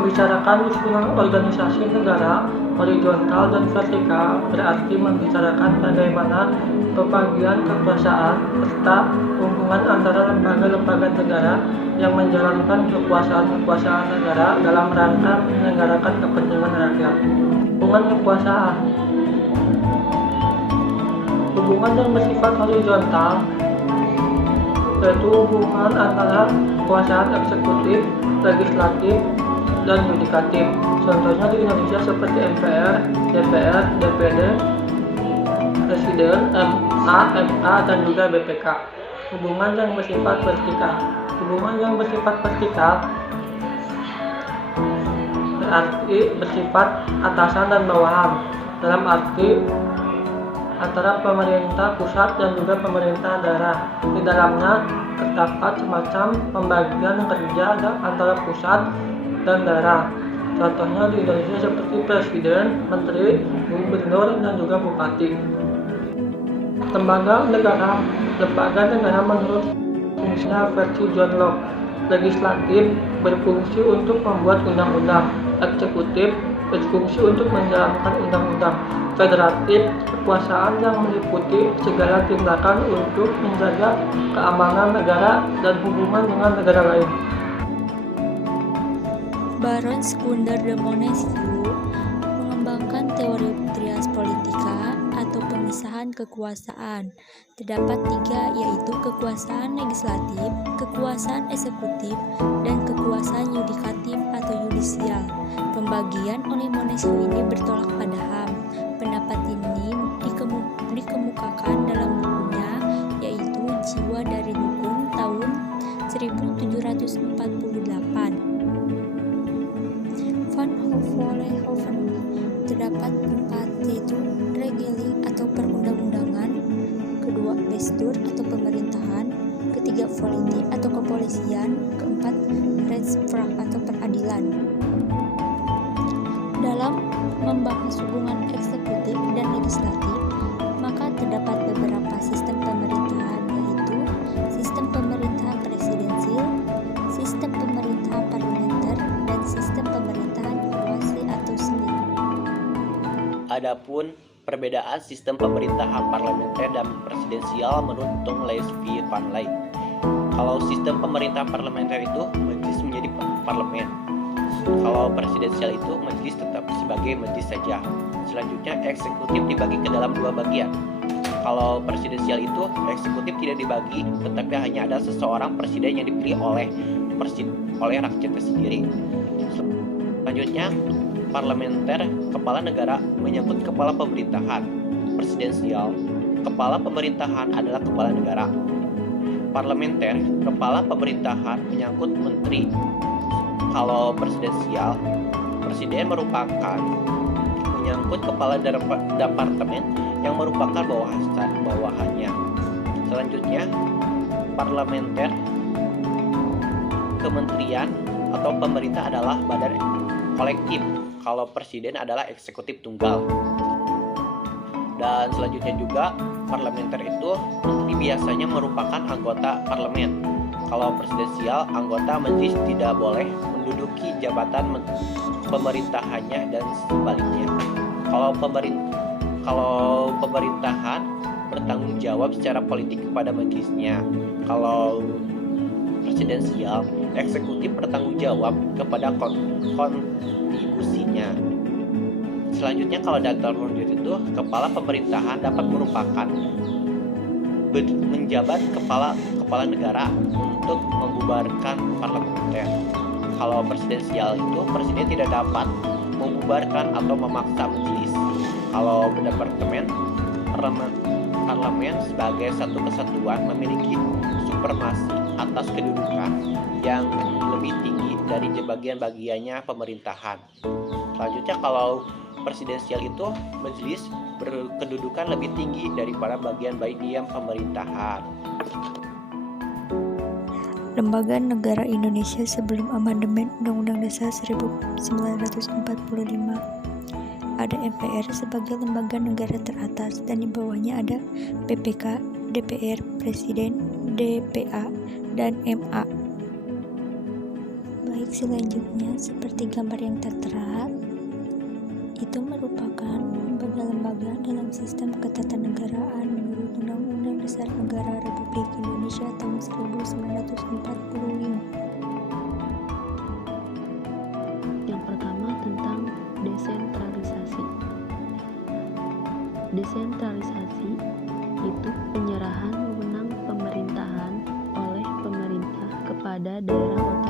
Membicarakan hubungan organisasi negara horizontal dan vertikal berarti membicarakan bagaimana pembagian kekuasaan serta hubungan antara lembaga-lembaga negara yang menjalankan kekuasaan negara dalam rangka menyelenggarakan kepentingan rakyat. Hubungan kekuasaan. Hubungan yang bersifat horizontal yaitu hubungan antara kekuasaan eksekutif, legislatif, dan yudikatif. Contohnya di Indonesia seperti MPR, DPR, DPD, Presiden, MA, dan juga BPK. Hubungan yang bersifat vertikal. Hubungan yang bersifat vertikal berarti bersifat atasan dan bawahan, dalam arti antara pemerintah pusat dan juga pemerintah daerah. Di dalamnya terdapat semacam pembagian kerja antara pusat dan daerah. Contohnya di Indonesia seperti presiden, menteri, gubernur, dan juga bupati. Lembaga negara menurut fungsinya versi John Locke. Legislatif berfungsi untuk membuat undang-undang, eksekutif berfungsi untuk menjalankan undang-undang, federatif kekuasaan yang meliputi segala tindakan untuk menjaga keamanan negara dan hubungan dengan negara lain. Baron Sekunder de Montesquieu mengembangkan teori trias politika atau pemisahan kekuasaan. Terdapat 3, yaitu kekuasaan legislatif, kekuasaan eksekutif, dan kekuasaan yudikatif atau yudisial. Pembagian oleh Montesquieu ini bertolak pada HAM. Pendapat ini dikemukakan dalam bukunya, yaitu Jiwa dari Hukum tahun 1748. Van Vollenhoven. Terdapat 4, yaitu regeling atau perundang-undangan, kedua Bestuur atau pemerintahan, ketiga politi atau kepolisian, keempat rechtspraak atau peradilan. Dalam membahas hubungan eksekutif dan legislatif, maka terdapat beberapa sistem pemerintahan, yaitu sistem pemerintahan presidensial, sistem pemerintahan parlementer, dan sistem pemerintahan kuasi atau semi. Adapun perbedaan sistem pemerintahan parlementer dan presidensial menurut Tung Levi van Ley. Kalau sistem pemerintahan parlementer itu majelis menjadi parlemen. Kalau presidensial itu majelis tetap sebagai majelis saja. Selanjutnya eksekutif dibagi ke dalam 2 bagian. Kalau presidensial itu eksekutif tidak dibagi, tetapi hanya ada seseorang presiden yang dipilih oleh rakyatnya sendiri. Selanjutnya parlementer, kepala negara menyangkut kepala pemerintahan. Presidensial, kepala pemerintahan adalah kepala negara. Parlementer, kepala pemerintahan menyangkut menteri. Kalau presidensial, presiden merupakan menyangkut kepala departemen yang merupakan bawahannya. Selanjutnya parlementer, kementerian atau pemerintah adalah badan kolektif. Kalau presiden adalah eksekutif tunggal. Dan selanjutnya juga parlementer itu menteri biasanya merupakan anggota parlemen. Kalau presidensial, anggota majelis tidak boleh menduduki jabatan pemerintahannya dan sebaliknya. Kalau pemerintahan bertanggung jawab secara politik kepada majelisnya. Kalau presidensial, eksekutif bertanggung jawab kepada kontribusinya. Selanjutnya kalau data mundur itu, kepala pemerintahan dapat merupakan menjabat kepala negara untuk membubarkan parlementer. Kalau presidensial itu, presiden tidak dapat membubarkan atau memaksa majelis. Kalau departemen, parlemen sebagai satu kesatuan memiliki supremasi atas kedudukan yang lebih tinggi dari bagian-bagiannya pemerintahan. Selanjutnya kalau presidensial itu, majelis berkedudukan lebih tinggi daripada bagian-bagian pemerintahan. Lembaga Negara Indonesia sebelum amandemen Undang-Undang Dasar 1945. Ada MPR sebagai lembaga negara teratas dan di bawahnya ada PPK, DPR, Presiden, DPA, dan MA. Baik, selanjutnya, seperti gambar yang tertera, itu merupakan lembaga-lembaga dalam sistem ketatanegaraan menurut Undang-Undang Dasar Negara Republik Indonesia tahun 1945. Yang pertama tentang desentralisasi. Desentralisasi itu penyerahan wewenang pemerintahan oleh pemerintah kepada daerah